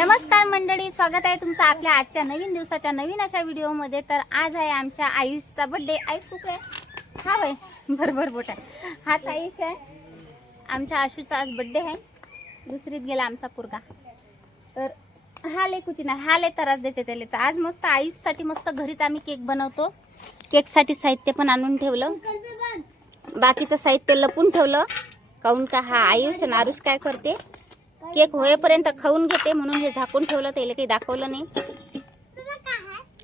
नमस्कार मंडळी, स्वागत आहे तुमचं आपल्या आजच्या नवीन दिवसाच्या नवीन अशा व्हिडिओमध्ये। तर आज आहे आमच्या आयुषचा बर्थडे। आयुष कुठे आहे? हा बाई बरोबर बोट आहे, हाच आयुष आहे। आमच्या आशूचा आज बर्थडे आहे। दुसरीत गेला आमचा पोरगा। तर हा लेकुची नाही, हा लय त्रास देते त्याला। तर आज मस्त आयुषसाठी मस्त घरीच आम्ही केक बनवतो। केकसाठी साहित्य पण आणून ठेवलं, बाकीचं साहित्य लपून ठेवलं। काऊन का हा आयुष आणि आरुष काय करते, केक होईपर्यंत खाऊन घेते, म्हणून हे झाकून ठेवलं। त्याला काही दाखवलं नाही।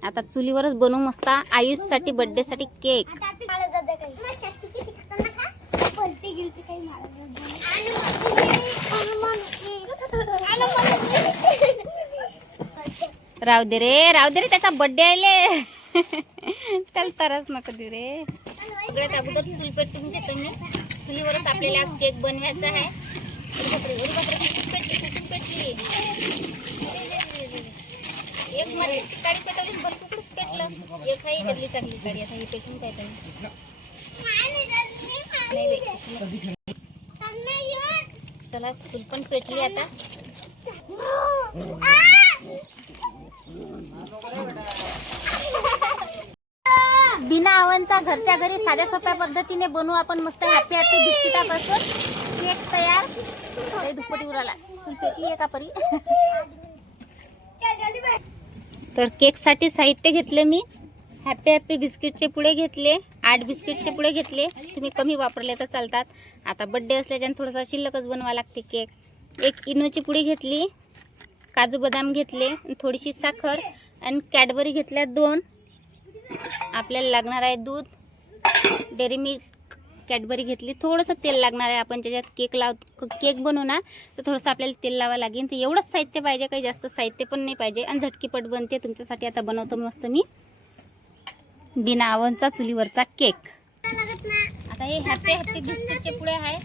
आता चुलीवरच बनवू मस्त आयुषसाठी बर्थडे साठी केक। राहू दे रे, राहू दे रे, त्याचा बर्थडे आले त्याला तरच नको दे रे। सगळ्यात अगोदर चूल पेटून घेतो मी। चुलीवरच आपल्याला आज केक बनवायचा आहे। एक मध्ये काडी पेटवली, भरपूरच पेटलं। एक आहे इकडली चांगली काडी, आता ही पेटून काय तरी चला चूल पण पेटली आता। बिना अवनचा घरच्या घरी साध्या सोप्या पद्धतीने बनवू आपण मस्त हॅपी हॅपी बिस्किटापासून केक तयार। हे दुपटी उराला चूल पेटली आहे का परी। तर केक साठी साहित्य घेतले मी। हॅपी हॅपी बिस्किटचे पुडे घेतले, 8 बिस्किटचे पुडे घेतले। तुम्ही कमी वापरले तर चालतात। आता बर्थडे असल्याच्याने थोडासा शिल्लकच बनवा लागते केक। 1 इनोची पुडी घेतली, काजू बदाम घेतले, थोडीशी साखर आणि कॅडबरी घेतल्या 2। आपल्याला लागणार आहे दूध, डेअरी मिल्क, कॅडबरी घेतली, थोडंसं तेल लागणार आहे। आपण ज्याच्यात केक बनवू ना, तर थोडंसं आपल्याला तेल लावा लागेल। तर एवढंच साहित्य पाहिजे, काही जास्त साहित्य पण नाही पाहिजे आणि झटकीपट बनते। तुमच्यासाठी आता बनवतो मस्त मी बिना ओव्हनचा चुलीवरचा केक। आता हे हॅपी हॅपी बिस्किटचे पुडे आहे।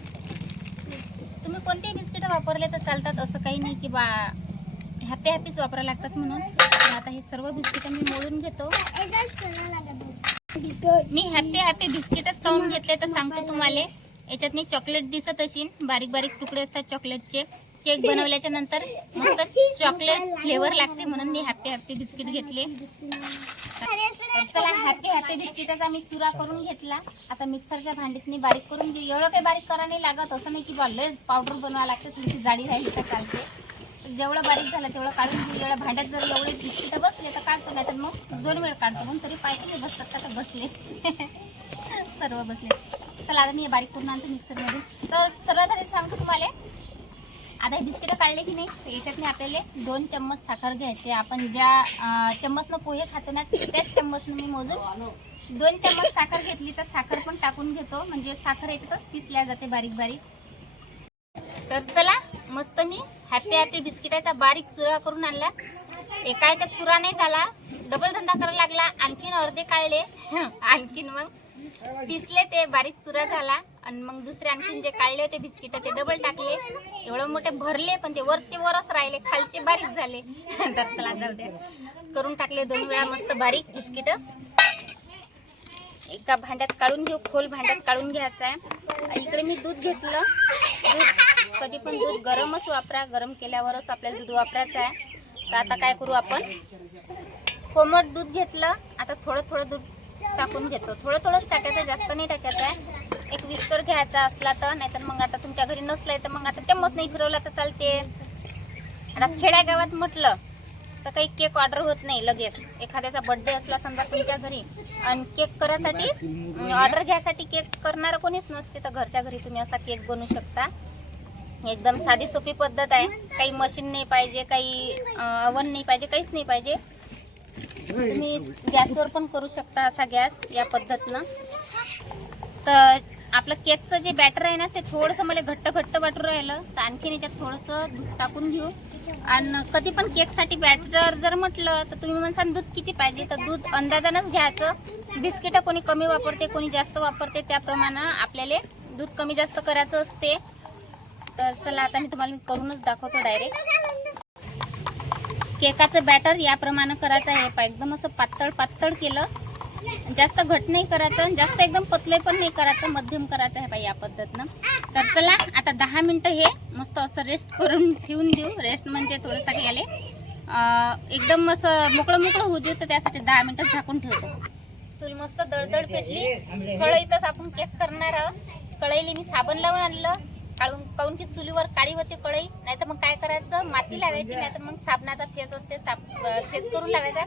तुम्ही कोणतेही बिस्किट वापरले तर चालतात, असं काही नाही की बा हॅपी हॅपीच वापरायला लागतात म्हणून। आता हे सर्व बिस्किट मी मोडून घेतो। मी हॅपी हॅपी बिस्किटच काढून घेतले तर सांगतो तुम्हाला। याच्यात मी चॉकलेट दिसत असेल, बारीक बारीक तुकडे असतात चॉकलेटचे। केक बनवल्याच्या नंतर मस्त चॉकलेट फ्लेवर लागते, म्हणून मी हॅपी हॅपी बिस्किट घेतले। चला हॅपी हॅपी बिस्किटाचा मी चुरा करून घेतला। आता मिक्सरच्या भांडीत मी बारीक करून घेऊ। एवढं काही बारीक करा नाही लागत, असं नाही की बा लयच पावडर बनवायला लागते, थोडीशी जाडी राहिली तर चालते। जेवढं बारीक झालं तेवढं काढून घेऊ। एवढ्या भांड्यात जर एवढे बिस्किट बसले तर काढतो, नाही तर मग 2 वेळ काढतो। म्हणून तरी पाहिजे बसतात का, तर बसले सर्व बसले। चला आता मी हे बारीक करून आणतो मिक्सरमध्ये। तर सर्वात आधी सांगतो तुम्हाला, आता हे बिस्किट काढले की नाही, तर याच्यातनी आपल्याला 2 चम्मच साखर घ्यायचे। आपण ज्या चम्मचनं पोहे खातो ना, त्याच चम्मचनं मी मोजून 2 चम्मच साखर घेतली। तर साखर पण टाकून घेतो, म्हणजे साखर याच्यातच पिसल्या जाते बारीक बारीक। तर चला मस्त मी हॅपी हॅपी बिस्किटाचा बारीक चुरा करून आणला। एका याच्यात चुरा नाही झाला, डबल धंदा करायला लागला। आणखीन अर्धे काढले, आणखीन मग पिसले, ते बारीक चुरा झाला। आणि मग दुसरे आणखीन जे काढले होते बिस्किट ते डबल टाकले। एवढे मोठे भरले, पण ते वरचे वरच राहिले, खालचे बारीक झाले। तर चला जाऊ द्या, करून टाकले 2 वेळा मस्त बारीक बिस्किट। एका भांड्यात काढून घेऊ, खोल भांड्यात काढून घ्यायचं आहे। इकडे मी दूध घेतलं। दूध कधी पण दूध गरमच वापरा, गरम केल्यावरच आपल्याला दूध वापरायचं आहे। तर आता काय करू, आपण कोमट दूध घेतलं। आता थोडं थोडं दूध टाकून घेतो, थोडं थोडंच टाकायचं, जास्त नाही टाकायचं आहे। एक विस्कर घ्यायचा असला तर, नाहीतर मग आता तुमच्या घरी नसलंय तर मग आता चम्मच नाही फिरवला तर चालते। आता खेड्यागावात म्हटलं तर काही केक ऑर्डर होत नाही लगेच। एखाद्याचा बर्थडे असला समजा तुमच्या घरी, आणि केक करायसाठी ऑर्डर घ्यायसाठी केक करणारं कोणीच नसते, तर घरच्या घरी तुम्ही असा केक बनवू शकता। एकदम साधी सोपी पद्धत आहे। काही मशीन नाही पाहिजे, काही ओव्हन नाही पाहिजे, काहीच नाही पाहिजे। तुम्ही गॅसवर पण करू शकता असा गॅस या पद्धतीनं। तर आपलं केकचं जे बॅटर आहे ना, ते थोडंसं मला घट्ट घट्ट वाटू राहिलं, तर आणखीन याच्यात थोडंसं दूध टाकून घेऊ। आणि कधी पण केकसाठी बॅटर जर म्हटलं तर तुम्ही म्हणसान दूध किती पाहिजे, तर दूध अंदाजानंच घ्यायचं। बिस्किट कोणी कमी वापरते, कोणी जास्त वापरते, त्याप्रमाणे आपल्याला दूध कमी जास्त करायचं असते। तर चला आता मी तुम्हाला करूनच दाखवतो डायरेक्ट। केकाचं बॅटर याप्रमाणे करायचं आहे। एकदम असं पातळ पातळ केलं जास्त घट नाही करायचं, जास्त एकदम पतले पण नाही करायचं, मध्यम करायचं आहे बाई या पद्धतीनं. तर चला आता 10 मिनिटं हे मस्त असं रेस्ट करून ठेवून देऊ. रेस्ट म्हणजे थोडंसं घ्याले एकदम असं मोकळं होऊ देऊ. तर त्यासाठी 10 मिनिटं झाकून ठेवतो. चूल मस्त दळदळ पेटली. कढईतच आपण केक करणार आहोत. कढईला मी साबण लावून आणलं, काऊन की चुलीवर काळी होते कढई. नाही तर मग काय करायचं, माती लावायची, नाही तर मग साबणाचा फेस असते, फेस करून लावायचा.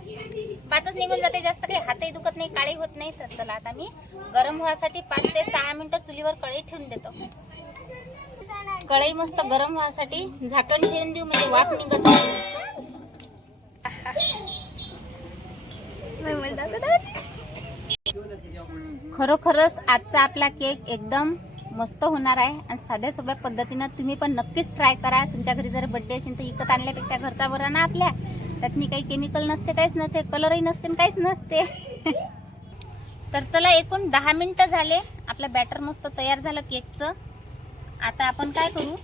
भातच निघून जाते, जास्त काही हातही दुखत नाही, काळी होत नाही. तर चला आता मी गरम व्हायसाठी 5 ते 6 मिनिटं चुलीवर कढई ठेवून देतो. कढई मस्त गरम व्हायसाठी झाकण ठेवून देऊ, म्हणजे वाफ निघत नाही. खरोखरच आजचा आपला केक एकदम मस्त होणार आहे आणि साध्या सोप्या पद्धतीनं तुम्ही पण नक्कीच ट्राय करा. तुमच्या घरी जर बर्थडे असेल तर विकत आणल्यापेक्षा घरचा बरा ना आपल्या. त्यातनी काही केमिकल नसते, काहीच नसते, कलरही नसते, काहीच नसते. तर चला एकूण 10 मिनिटं झाले. आपलं बॅटर मस्त तयार झालं केकचं. आता आपण काय करू,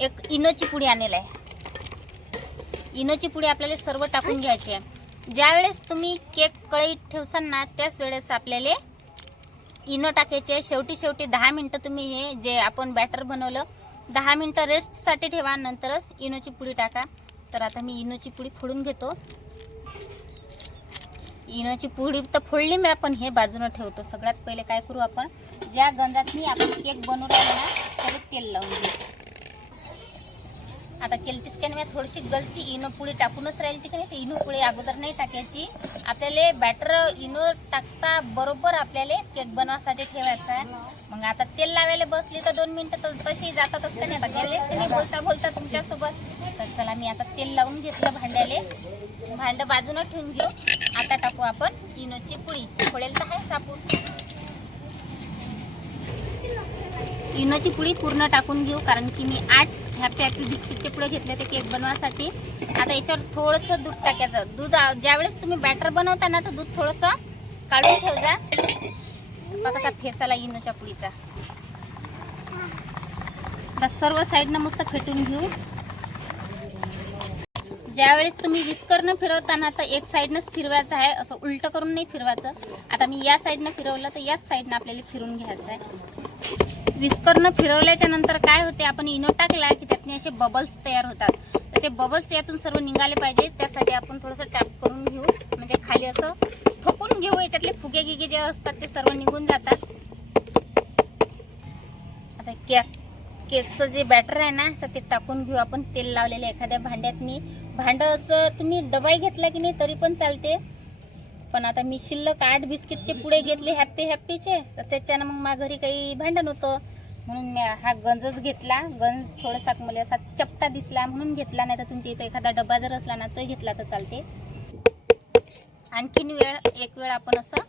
एक इनोची पुडी आणलेली आहे. इनोची पुडी आपल्याला सर्व टाकून घ्यायची आहे. ज्यावेळेस तुम्ही केक कढईत ठेवसान ना त्याच वेळेस आपल्याला इनो टाकायचे. शेवटी 10 मिनिटं तुम्ही हे जे आपण बॅटर बनवलं 10 मिनिटं रेस्टसाठी ठेवा, नंतरच इनोची पुडी टाका. तर आता मी इनोची पुडी फोडून घेतो. इनोची पुडी तर फोडली मी, आपण हे बाजूनं ठेवतो. सगळ्यात पहिले काय करू, आपण ज्या गंजात मी आपण केक बनवू राहिलो ना त्याला तेल लावून घेऊ. आता केलतीच की नाही, थोडीशी गलती इनो पुडी टाकूनच राहील ती की नाही. ते इनो पुडी अगोदर नाही टाकायची. आपल्याला बॅटर इनो टाकता बरोबर आपल्याला केक बनवासाठी ठेवायचा आहे. मग आता तेल लावायला बसली तर 2 मिनिटं तर तशी जातातच का नाही. आता गेलेच की नाही बोलता तुमच्यासोबत. तर चला मी आता तेल लावून घेतलं भांड्याले. भांडं बाजूनं ठेवून घेऊ. आता टाकू आपण इनोची पुडी. फोडेल तर आहे सापून. इनोची पुडी पूर्ण टाकून घेऊ, कारण की मी 8 हॅपी बिस्किटचे पुढे घेतले ते केक बनवासाठी. आता याच्यावर थोडंसं दूध टाकायचं. दूध ज्यावेळेस तुम्ही बॅटर बनवता ना तर दूध थोडंसं काढून ठेवजा. कसा फेसाला इनोच्या पुडीचा. आता सर्व साईडनं मस्त फेटून घेऊ. ज्यावेळेस तुम्ही विस्करनं फिरवताना तर एक साईडनंच फिरवायचं आहे, असं उलटं करून नाही फिरवायचं. आता मी या साईडनं फिरवलं तर याच साईडनं आपल्याला फिरून घ्यायचं आहे. विस्करनं फिरवल्याच्या नंतर काय होते, आपण इनो टाकला की त्यातने असे बबल्स तयार होतात. तर ते बबल्स यातून सर्व निघाले पाहिजे. त्यासाठी आपण थोडंसं टॅप करून घेऊ, म्हणजे खाली असं ठोकून घेऊ. याच्यातले फुगे गिगे जे असतात ते सर्व निघून जातात. आता केकचं जे बॅटर आहे ना तर ते टाकून घेऊ आपण तेल लावलेलं एखाद्या भांड्यातनी. भांडं असं तुम्ही डबाई घेतला की नाही तरी पण चालते. पण आता मी शिल्लक 8 बिस्किटचे पुढे घेतले हॅपीचे. तर त्याच्यानं मग माझ्या घरी काही भांडण होतं, म्हणून मी हा गंजच घेतला. गंज थोडासा मला असा चपटा दिसला म्हणून घेतला. नाही तर तुमच्या इथं एखादा डबा जर असला ना तो घेतला तर चालते. आणखीन एक वेळ आपण असं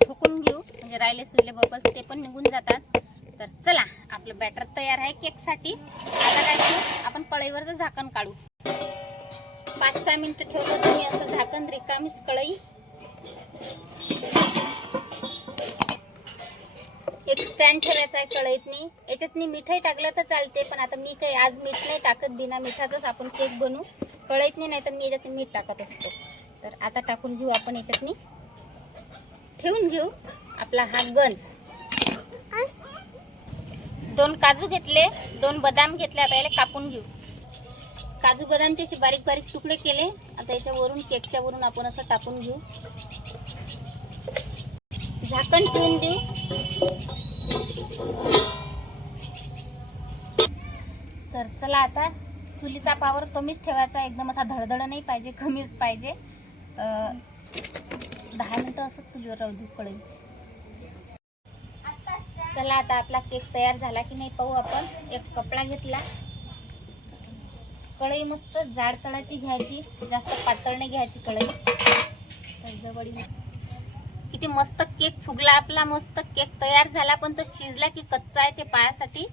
ठोकून घेऊ, म्हणजे राहिले सुले बबल्स ते पण निघून जातात. तर चला आपलं बॅटर तयार आहे केकसाठी. आता काय करू, आपण कढईवरचं झाकण काढू. 5-6 मिनिटं ठेवलं तुम्ही असं झाकण, रिकामीच कढई. एक स्टँड ठेवायचा आहे कढईतनी. याच्यातनी मीठही टाकलं तर चालते, पण आता मी काही आज मीठ नाही टाकत. बिना मिठाचंच आपण केक बनवू कढईतनी, नाही तर मी याच्यात मीठ टाकत असतो. तर आता टाकून घेऊ आपण याच्यातनी, ठेवून घेऊ आपला हा गंज. 2 काजू घेतले, 2 बदाम घेतले. आता याला कापून घेऊ. काजू बदामचे असे बारीक तुकडे केले. आता याच्यावरून केकच्या वरून आपण असं टाकून घेऊ. झाकण ठेवून देऊ. तर चला आता चुलीचा पावर कमीच ठेवायचा. एकदम असा धडधड नाही पाहिजे, कमीच पाहिजे. 10 मिनिटं असं चुलीवर राहू देऊ कढई. चला आता आपला केक तयार झाला की नाही पाहू आपण. एक कपडा घेतला. कढई मस्त जाड तळाची घ्यायची, जास्त पातळ नाही घ्यायची कढई. तर जवळ किती मस्त केक फुगला आपला. मस्त केक तयार झाला, पण तो शिजला की कच्चा आहे ते पायासाठी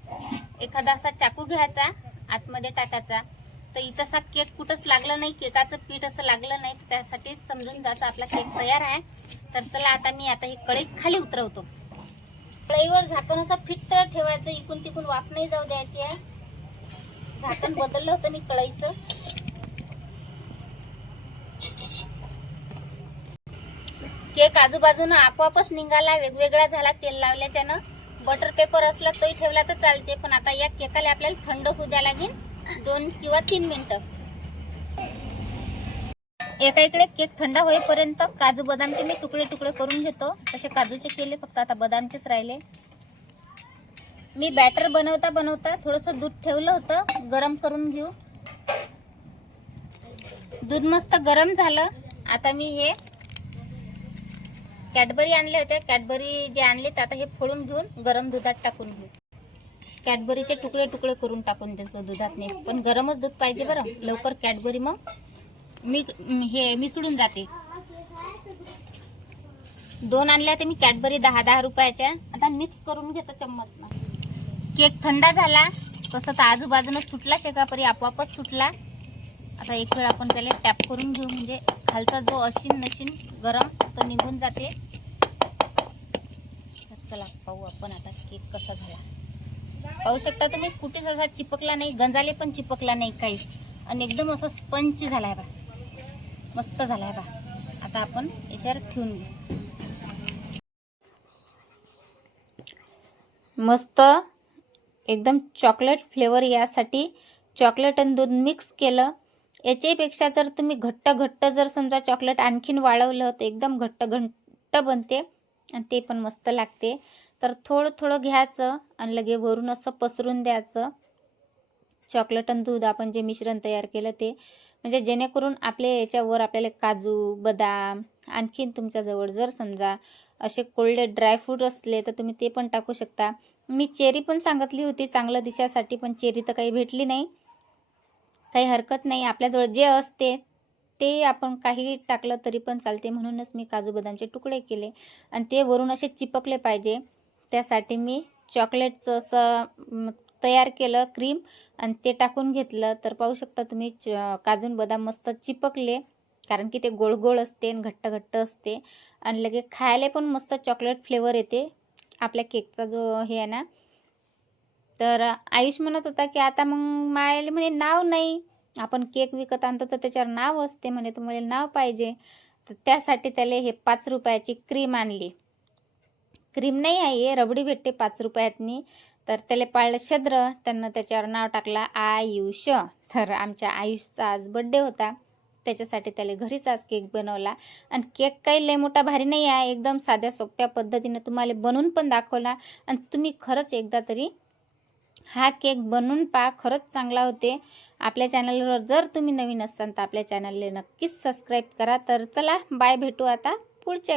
एखादा असा चाकू घ्यायचा, आतमध्ये टाकायचा. तर इथंसा केक कुठंच लागलं नाही, केकाचं पीठ असं लागलं नाही. त्यासाठी समजून जायचं आपला केक तयार आहे. तर चला आता मी ही कढई खाली उतरवतो. कढईवर झाकण असं फिट्ट ठेवायचं, इकून तिकून वाफ नाही जाऊ द्यायची आहे. झाकण बदललं होतं मी कढईचं. केक आजूबाजूनं आपोआपच निघाला, वेगवेगळा झाला तेल लावल्याच्यानं. बटर पेपर असला तोही ठेवला तर चालते, पण आता या केकाला आपल्याला थंड होऊ द्या लागेल 2 किंवा 3 मिनिटं. एका इकडे केक थंड होईपर्यंत काजू बदामचे मी तुकडे तुकडे करून घेतो. तसे काजूचे केले, फक्त आता बदामचेच राहिले. मी बॅटर बनवता बनवता थोडंसं दूध ठेवलं होतं, गरम करून घेऊ. दूध मस्त गरम झालं. आता मी हे कॅडबरी आणले होते, कॅडबरी जे आणले ते आता हे फोडून घेऊन गरम दुधात टाकून घेऊ. कॅडबरीचे तुकडे तुकडे करून टाकून देतो दुधात. नाही पण गरमच दूध पाहिजे बरं, लवकर कॅडबरी मग मिसळून जाते. 2 आणल्या ते मी कॅडबरी 10-10 रुपयाच्या. आता मिक्स करून घेतो चम्मचनं. केक थंड झाला, तसं तर आजूबाजूनं सुटला शेकापरी, आपोआपच सुटला. आता एक वेळ आपण त्याला टॅप करून घेऊ, म्हणजे खालचा जो अशीन नशीन गरम तो निघून जाते. चला पाहू आपण आता केक कसा झाला. पाहू शकता तुम्ही, कुठेच असा चिपकला नाही, गंजाले पण चिपकला नाही काहीच, आणि एकदम असा स्पंच झालाय बा, मस्त झालाय बा. आता आपण याच्यावर ठेवून घेऊ. मस्त एकदम चॉकलेट फ्लेवर यासाठी चॉकलेट आणि दूध मिक्स केलं. याच्यापेक्षा जर तुम्ही घट्ट जर समजा चॉकलेट आणखीन वाळवलं तर एकदम घट्ट बनते आणि ते पण मस्त लागते. तर थोडं घ्यायचं आणि लगे वरून असं पसरून द्यायचं. चॉकलेट आणि दूध आपण जे मिश्रण तयार केलं ते, म्हणजे जेणेकरून आपले याच्यावर आपल्याला काजू बदाम आणखीन तुमच्याजवळ जर समजा असे कोल्ड ड्रायफ्रूट असले तर तुम्ही ते पण टाकू शकता. मी चेरी पण सांगितली होती चांगलं दिसायसाठी, पण चेरी तर काही भेटली नाही. काही हरकत नाही, आपल्याजवळ जे असते ते आपण काही टाकलं तरी पण चालते. म्हणूनच मी काजू बदामचे तुकडे केले आणि ते वरून असे चिपकले पाहिजे, त्यासाठी मी चॉकलेटचं असं तयार केलं क्रीम आणि ते टाकून घेतलं. तर पाहू शकता तुम्ही काजू बदाम मस्त चिपकले, कारण की ते गोड असते आणि घट्ट असते आणि लगे खायला पण मस्त चॉकलेट फ्लेवर येते आपल्या केकचा जो हे आहे ना. तर आयुष म्हणत होता की आता मग मायाला म्हणे नाव नाही, आपण केक विकत आणतो तर त्याच्यावर नाव असते म्हणे, तुम्हाला नाव पाहिजे. तर त्यासाठी त्याला हे 5 रुपयाची क्रीम आणली. क्रीम नाही आहे, हे रबडी भेटते 5 रुपयातनी. तर त्याला पाळलं शद्र, त्यांना त्याच्यावर नाव टाकला आयुष. तर आमच्या आयुषचा आज बड्डे होता, त्याच्यासाठी त्याला घरीच आज केक बनवला. आणि केक काही लय मोठा भारी नाही आहे, एकदम साध्या सोप्या पद्धतीने तुम्हाला बनवून पण दाखवला. आणि तुम्ही खरंच एकदा तरी हा केक बनवून पहा, खरंच चांगला होते. आपल्या चॅनलवर जर तुम्ही नवीन असाल तर आपल्या चॅनलला नक्कीच सबस्क्राईब करा. तर चला बाय, भेटू आता पुढच्या